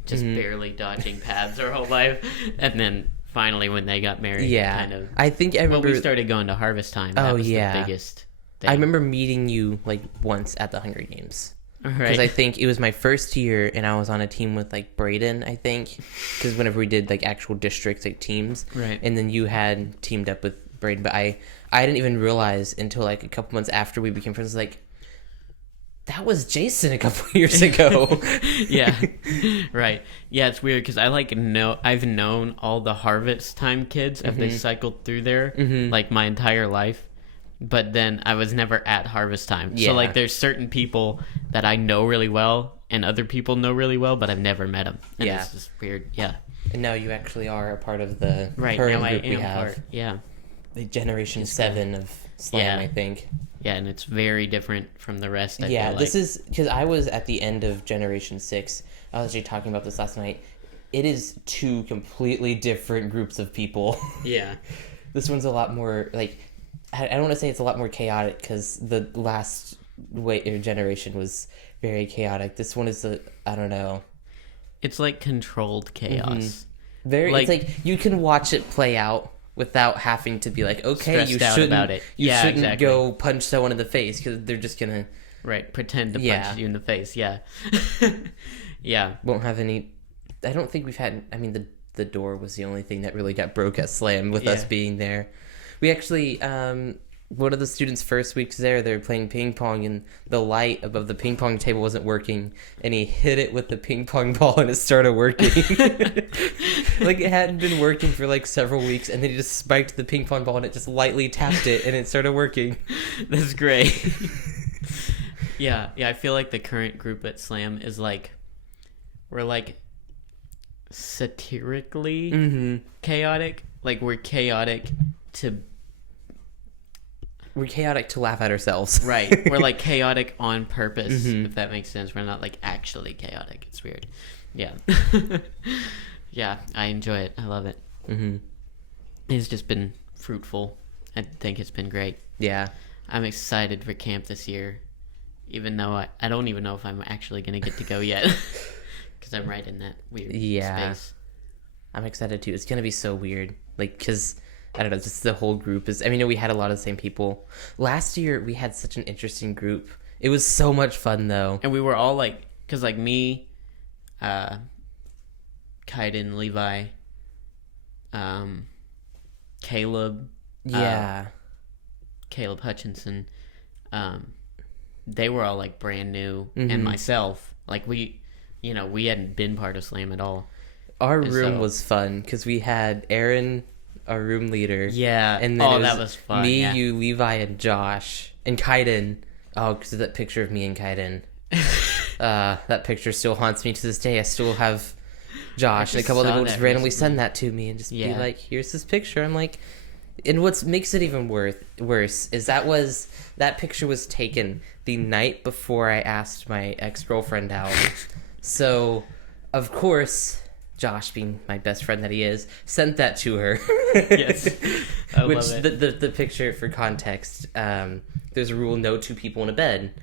just Mhm. barely dodging paths our whole life, and then finally when they got married, Yeah, kind of. I think I Well, remember. we started going to Harvest Time. That Oh, was yeah. the biggest thing. I remember meeting you like once at the Hunger Games. Right. Because I think it was my first year, and I was on a team with like Braden, I think, because whenever we did like actual district like teams, Right. and then you had teamed up with Braden, but I didn't even realize until like a couple months after we became friends, like that was Jason a couple years ago. Yeah. Right. Yeah, it's weird because I've known all the Harvest Time kids if they Mhm. cycled through there Mhm. like my entire life. But then I was never at Harvest Time. Yeah. So like there's certain people that I know really well and other people know really well, but I've never met them. And Yeah. it's just weird. Yeah. And now you actually are a part of the Right. current Now I group we am have, part. Yeah. the Generation It's cool. 7 of Slam, Yeah. I think. Yeah, and it's very different from the rest. I Yeah, feel this like. is because I was at the end of Generation 6. I was actually talking about this last night. It is two completely different groups of people. Yeah. This one's a lot more like, I don't want to say it's a lot more chaotic because the last generation was very chaotic. This one is I don't know, It's like controlled chaos. very. Like- It's like you can watch it play out without having to be like, okay, you Stressed out shouldn't about it. You Yeah, shouldn't exactly. go punch someone in the face because they're just gonna Right. Pretend to Yeah. punch you in the face. Yeah. Yeah. won't have any. I don't think we've had. I mean, the door was the only thing that really got broke at Slam with us Yeah. being there. We actually, one of the students' first weeks there, they were playing ping pong, and the light above the ping pong table wasn't working, and he hit it with the ping pong ball, and it started working. Like, it hadn't been working for like several weeks, and then he just spiked the ping pong ball, and it just lightly tapped it, and it started working. That's great. Yeah, I feel like the current group at Slam is like we're like satirically Mm-hmm. chaotic. Like we're chaotic to We're chaotic to laugh at ourselves. right. We're like chaotic on purpose, Mhm. if that makes sense. We're not like actually chaotic. It's weird. Yeah. Yeah, I enjoy it. I love it. Mm-hmm. It's just been fruitful. I think it's been great. Yeah. I'm excited for camp this year, even though I don't even know if I'm actually going to get to go yet. Because I'm right in that weird Yeah. space. I'm excited too. It's gonna be so weird. Like, cause I don't know, just the whole group is. I mean, we had a lot of the same people. Last year we had such an interesting group. It was so much fun though. And we were all like, because like me, Kaiden, Levi, Caleb Yeah. Hutchinson, they were all like brand new, Mhm. and myself, like we hadn't been part of Slam at all. Our and room so- was fun because we had Aaron, our room leader. Yeah, And then oh, it was that was fun. Me, yeah. you, Levi, and Josh, and Kaiden. Oh, because of that picture of me and Kaiden. That picture still haunts me to this day. I still have Josh and a just couple other saw people that just randomly recently. send that to me and just be Yeah. like, "Here's this picture." I'm like, and what makes it even worse is that picture was taken the night before I asked my ex-girlfriend out. So, of course, Josh, being my best friend that he is, sent that to her. Yes. I Which love it. the picture, for context, there's a rule: no two people in a bed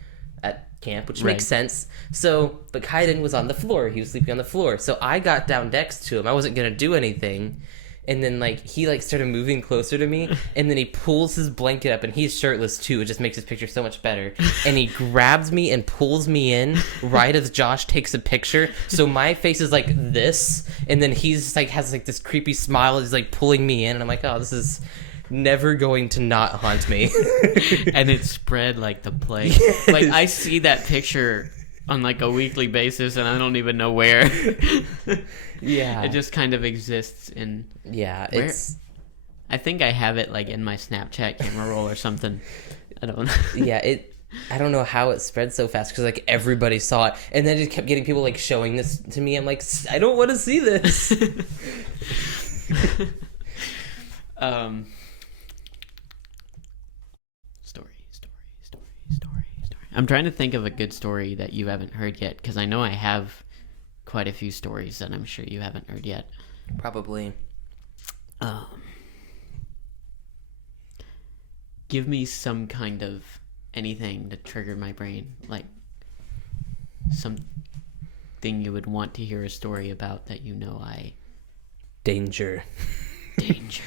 at camp, which makes Right. sense. So, but Kaiden was on the floor. He was sleeping on the floor. So I got down next to him. I wasn't gonna do anything. And then he started moving closer to me, and then he pulls his blanket up, and he's shirtless too. It just makes his picture so much better. And he grabs me and pulls me in right as Josh takes a picture. So my face is like this, and then he's has this creepy smile. He's pulling me in, and I'm like, oh, this is never going to not haunt me. And it spread like the plague. Like I see that picture on like a weekly basis, and I don't even know where. Yeah, It just kind of exists in. yeah, Where- it's I think I have it like in my Snapchat camera roll or something. I don't know. yeah, I don't know how it spread so fast because like everybody saw it, and then it kept getting people like showing this to me. I'm like, I don't want to see this. Story. I'm trying to think of a good story that you haven't heard yet, because I know I have quite a few stories that I'm sure you haven't heard yet. Probably. Give me some kind of anything to trigger my brain, like something you would want to hear a story about that you know I... Danger. Danger.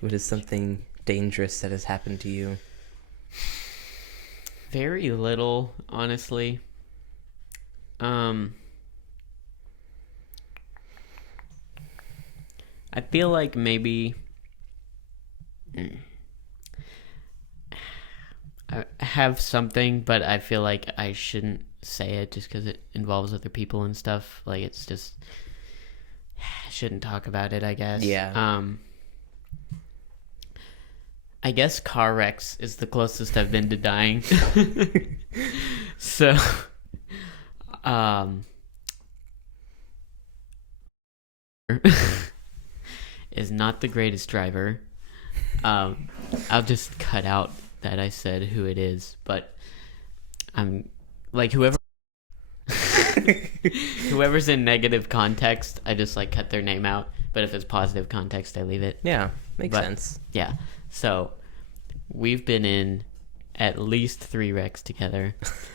What is something dangerous that has happened to you? Very little, honestly. I feel like maybe I have something, but I feel like I shouldn't say it just because it involves other people and stuff. Like, it's just, I shouldn't talk about it, I guess. Yeah. I guess car wrecks is the closest I've been to dying. So, is not the greatest driver. I'll just cut out that I said who it is, but I'm like whoever's in negative context, I just like cut their name out. But if it's positive context, I leave it. Yeah, makes sense. Yeah. So we've been in at least 3 wrecks together.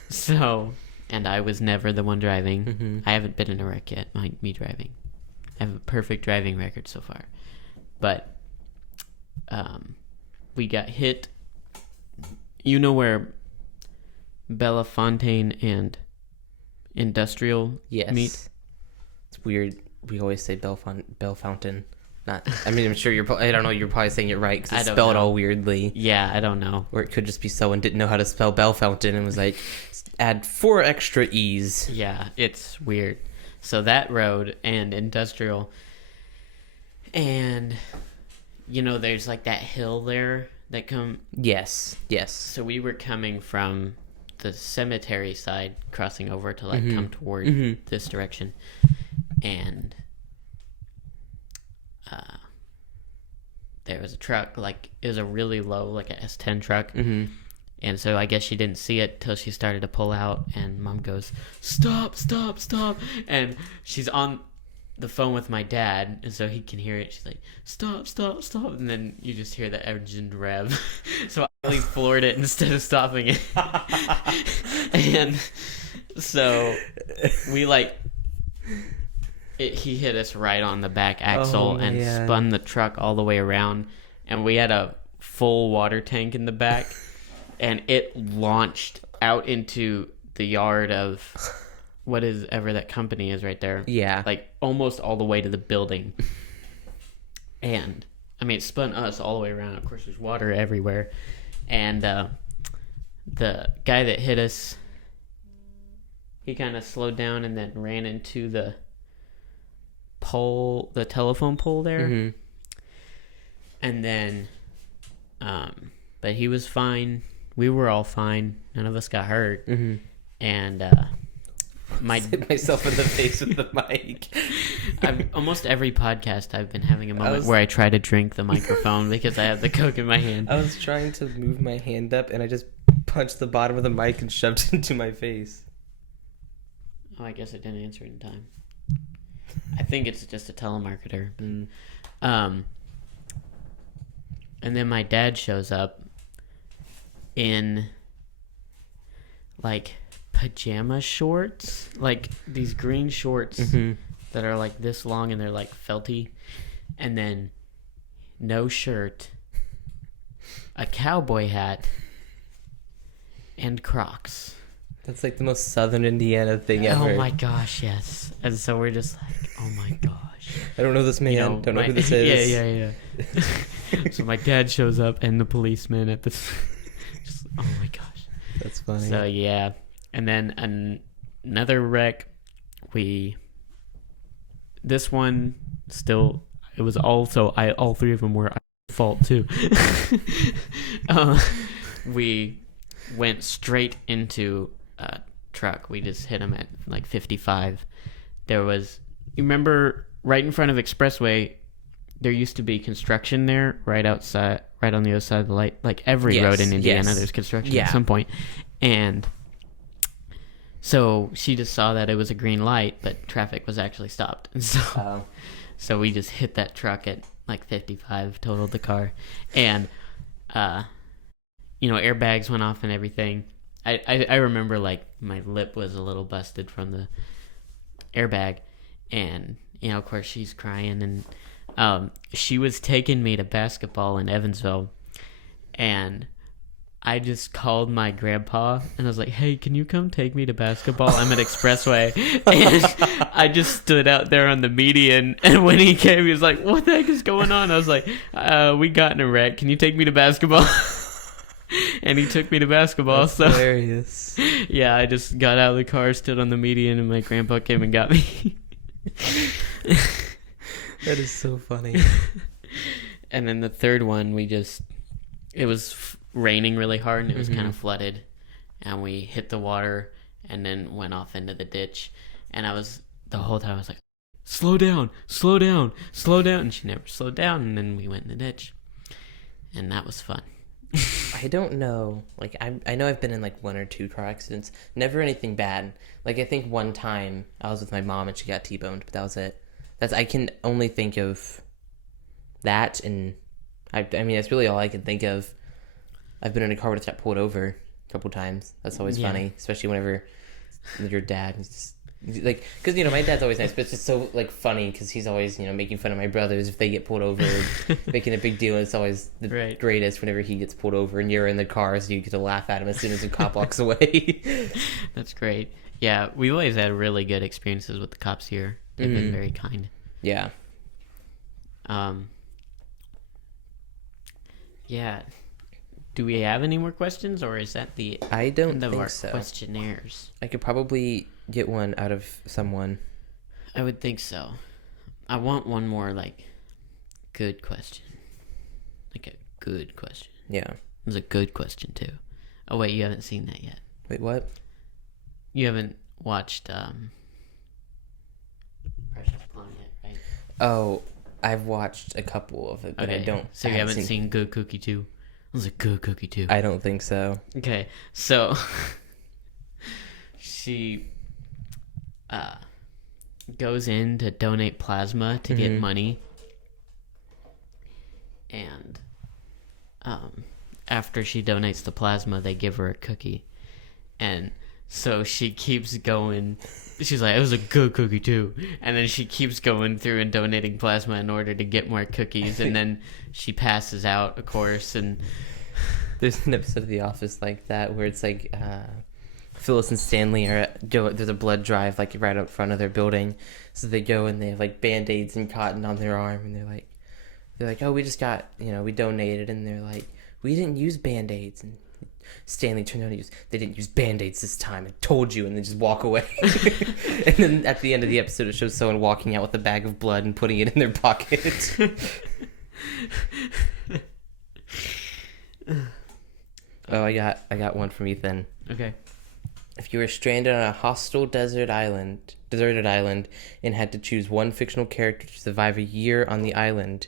So, and I was never the one driving. Mm-hmm. I haven't been in a wreck yet, me driving. I have a perfect driving record so far. But we got hit. You know where Bellefontaine and Industrial Yes. meet? It's weird. We always say Bell Fountain. Not. I mean, I'm sure you're. I don't know. You're probably saying it right because it's spelled all weirdly. Yeah, I don't know. Or it could just be someone didn't know how to spell Bell Fountain and was like, add 4 extra E's. Yeah, it's weird. So that road and Industrial, and you know, there's like that hill there that come. Yes. So we were coming from the cemetery side, crossing over to like come toward this direction, and there was a truck, like it was a really low, like a S10 truck. And so I guess she didn't see it till she started to pull out, and Mom goes, stop, and she's on the phone with my dad, and so he can hear it. She's like, stop, and then you just hear the engine rev. So I really floored it instead of stopping it. And so we he hit us right on the back axle and spun the truck all the way around, and we had a full water tank in the back. And it launched out into the yard of what is ever that company is right there. Yeah. Like almost all the way to the building. And I mean, it spun us all the way around. Of course, there's water everywhere. And the guy that hit us, he kind of slowed down and then ran into the pole, the telephone pole there. And then, but he was fine. We were all fine. None of us got hurt. And hit myself in the face with the mic. Almost every podcast I've been having a moment where I try to drink the microphone because I have the Coke in my hand. I was trying to move my hand up and I just punched the bottom of the mic and shoved it into my face. Oh, I guess I didn't answer it in time. I think it's just a telemarketer. And then my dad shows up in like pajama shorts, like these green shorts that are like this long and they're like felty, and then no shirt, a cowboy hat, and Crocs. That's like the most Southern Indiana thing ever. Oh my gosh, yes. And so we're just like, oh my gosh. I don't know this man. Don't know who this is. Yeah. So my dad shows up and the policeman at the just, oh my gosh. That's funny. So yeah. And then another wreck, this one still, it was also, all 3 of them were fault too. We went straight into a truck. We just hit him at like 55. There was, you remember, right in front of Expressway, there used to be construction there, right outside, right on the other side of the light. Like every road in Indiana, there's construction at some point. And so she just saw that it was a green light, but traffic was actually stopped. And so, so we just hit that truck at like 55, totaled the car. And, airbags went off and everything. I remember like my lip was a little busted from the airbag. And, of course she's crying, and she was taking me to basketball in Evansville, and I just called my grandpa and I was like, hey, can you come take me to basketball? I'm at Expressway. And I just stood out there on the median, and when he came, he was like, what the heck is going on? I was like, we got in a wreck. Can you take me to basketball? And he took me to basketball. That's hilarious. Yeah, I just got out of the car, stood on the median, and my grandpa came and got me. That is so funny. And then the third one, it was raining really hard, and it was kind of flooded, and we hit the water and then went off into the ditch. And the whole time I was like, slow down, slow down, slow down. And she never slowed down, and then we went in the ditch, and that was fun. I don't know. Like, I know I've been in like 1 or 2 car accidents. Never anything bad. Like, I think one time I was with my mom and she got T-boned, but that was it. I can only think of that, and I mean, that's really all I can think of. I've been in a car where it's got pulled over a couple times. That's always funny, especially whenever your dad is just like, because my dad's always nice, but it's just so like funny because he's always making fun of my brothers if they get pulled over, making a big deal. It's always the greatest whenever he gets pulled over and you're in the car, so you get to laugh at him as soon as the cop walks away. That's great. Yeah, we've always had really good experiences with the cops here. They've been very kind. Yeah. Yeah. Do we have any more questions, or is that the I don't end of think our so. questionnaires? I could probably get one out of someone. I would think so. I want one more, like, good question. Like a good question. Yeah. It was a good question, too. Oh, wait, you haven't seen that yet. Wait, what? You haven't watched, Precious Planet, right? Oh, I've watched a couple of it, but I don't. So you haven't seen Good Cookie 2? It was a good cookie, too. I don't think so. Okay, so she goes in to donate plasma to get money, and after she donates the plasma, they give her a cookie, and so she keeps going. She's like, it was a good cookie too, and then she keeps going through and donating plasma in order to get more cookies, and then she passes out, of course. And there's an episode of The Office like that where it's like Phyllis and Stanley there's a blood drive like right up front of their building, so they go and they have like band-aids and cotton on their arm, and they're like, oh, we just got, we donated, and they're like, we didn't use band-aids, and Stanley turned out they didn't use band-aids this time, I told you, and then just walk away. And then at the end of the episode, it shows someone walking out with a bag of blood and putting it in their pocket. Oh, I got one from Ethan. okay. If you were stranded on a hostile deserted island, and had to choose one fictional character to survive a year on the island,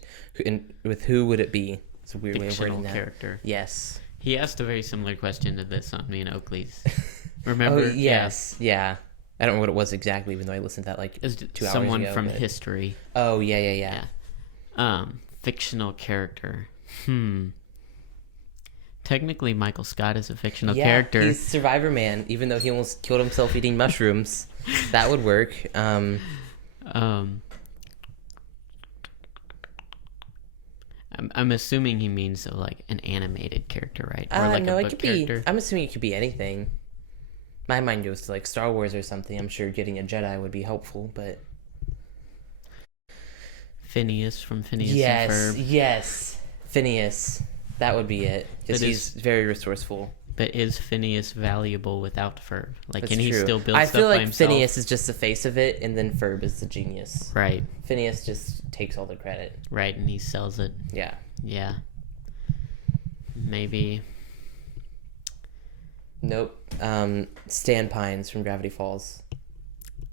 with who would it be? It's a weird way of wording that. Character. Yes. He asked a very similar question to this on me and Oakley's. Remember? Oh, yes. Yeah. I don't know what it was exactly, even though I listened to that like 2 hours ago. Someone from history. Oh, yeah. Fictional character. Technically, Michael Scott is a fictional character. He's Survivor Man, even though he almost killed himself eating mushrooms. That would work. I'm assuming he means like an animated character, right? Or like no, a it book could character. be. I'm assuming it could be anything. My mind goes to like Star Wars or something. I'm sure getting a Jedi would be helpful, but Phineas from Phineas and Ferb. Yes, Phineas. That would be it, because he's very resourceful. But is Phineas valuable without Ferb? Like, That's can he true. still build I stuff feel by like himself? Phineas is just the face of it, and then Ferb is the genius. Right. Phineas just takes all the credit. Right, and he sells it. Yeah. Yeah. Maybe. Nope. Stan Pines from Gravity Falls.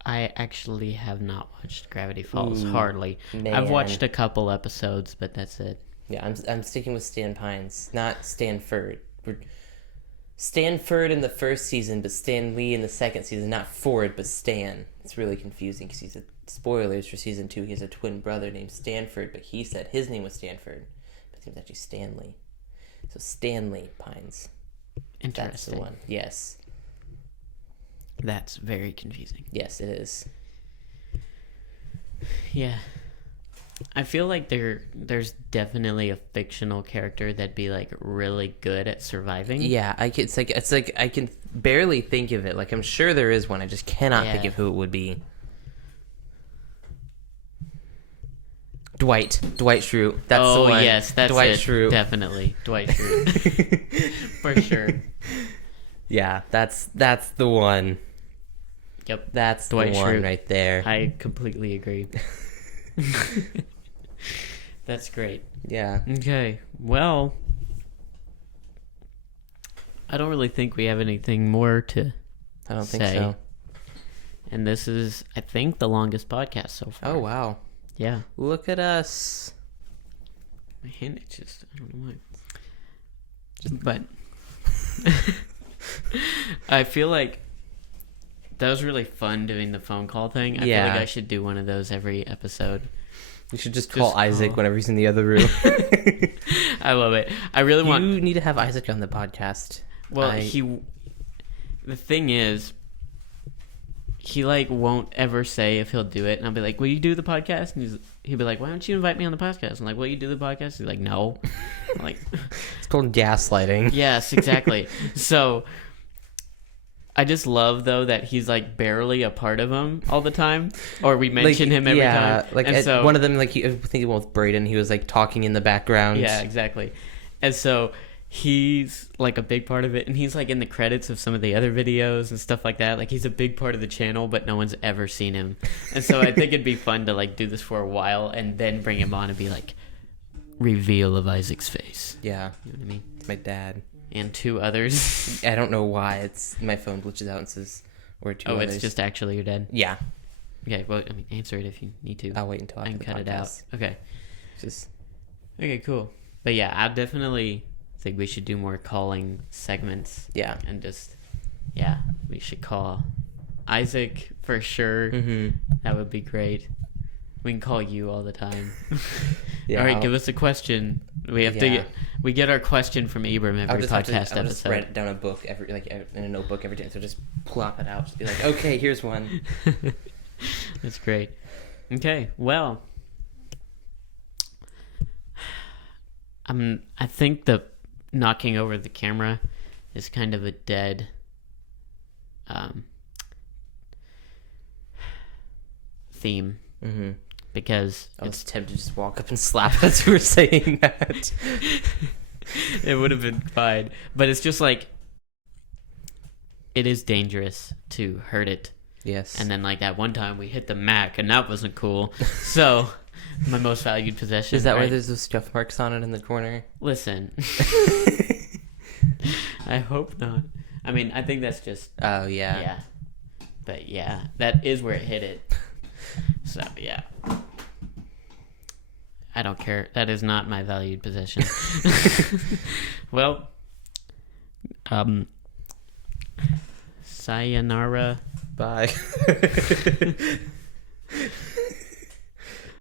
I actually have not watched Gravity Falls. Ooh, Hardly. Man. I've watched a couple episodes, but that's it. Yeah, I'm sticking with Stan Pines, not Stanford. Stanford in the first season, but Stan Lee in the second season. Not Ford, but Stan. It's really confusing because spoilers for season 2. He has a twin brother named Stanford, but he said his name was Stanford, but his name was actually Stanley. So Stanley Pines. Interesting. That's the one. Yes. That's very confusing. Yes, it is. Yeah. I feel like there's definitely a fictional character that'd be like really good at surviving. Yeah, it's like I can barely think of it. Like I'm sure there is one. I just cannot think of who it would be. Dwight Schrute. That's the one. Oh yes, that's Dwight it. Schrute. Definitely Dwight Schrute. For sure. Yeah, that's the one. Yep. That's Dwight the one Schrute. right there. I completely agree. That's great. Yeah. Okay. Well, I don't really think we have anything more to I don't think say. so. And this is, I think, the longest podcast so far. Oh wow. Yeah. Look at us. My hand itches. I don't know why. But I feel like that was really fun doing the phone call thing. I feel like I should do one of those every episode. You should just call Isaac whenever he's in the other room. I love it. I really want. You need to have Isaac on the podcast. Well, the thing is, he like won't ever say if he'll do it, and I'll be like, "Will you do the podcast?" And he'll be like, "Why don't you invite me on the podcast?" I'm like, "Will you do the podcast?" He's like, "No." I'm like, it's called gaslighting. yes, exactly. So I just love though that he's like barely a part of them all the time, or we mention him every time. Like and one of them, like I think one with Braden, he was like talking in the background. Yeah, exactly. And so he's like a big part of it, and he's like in the credits of some of the other videos and stuff like that. Like he's a big part of the channel, but no one's ever seen him. And so I think it'd be fun to like do this for a while and then bring him on and be like, reveal of Isaac's face. Yeah, You know what I mean? it's my dad. And 2 others. I don't know why my phone glitches out and says or 2 others. It's just actually your dad. Yeah. Okay, well, I mean, answer it if you need to. I'll wait until I after can the cut it out. podcast. Okay. Just Okay, cool. But yeah, I definitely think we should do more calling segments. yeah. And just, we should call Isaac for sure. Mm-hmm. That would be great. We can call you all the time. Yeah. All right, give us a question. We have to we get our question from Abram every podcast I'll just episode. write it down a book in a notebook every day. So just plop it out. Just be like, okay, here's one. That's great. Okay, well, I think the knocking over the camera is kind of a dead theme Mm-hmm. because I was tempted to just walk up and slap as you were saying that. it would have been fine, but it's just like it is dangerous to hurt it. Yes. And then like that one time we hit the Mac and that wasn't cool. So my most valued possession. Is that why right? there's those scuff marks on it in the corner? Listen. I hope not. I mean, I think that's just Oh yeah. yeah. But yeah, that is where it hit it. So yeah. I don't care. That is not my valued possession. Well, sayonara. Bye.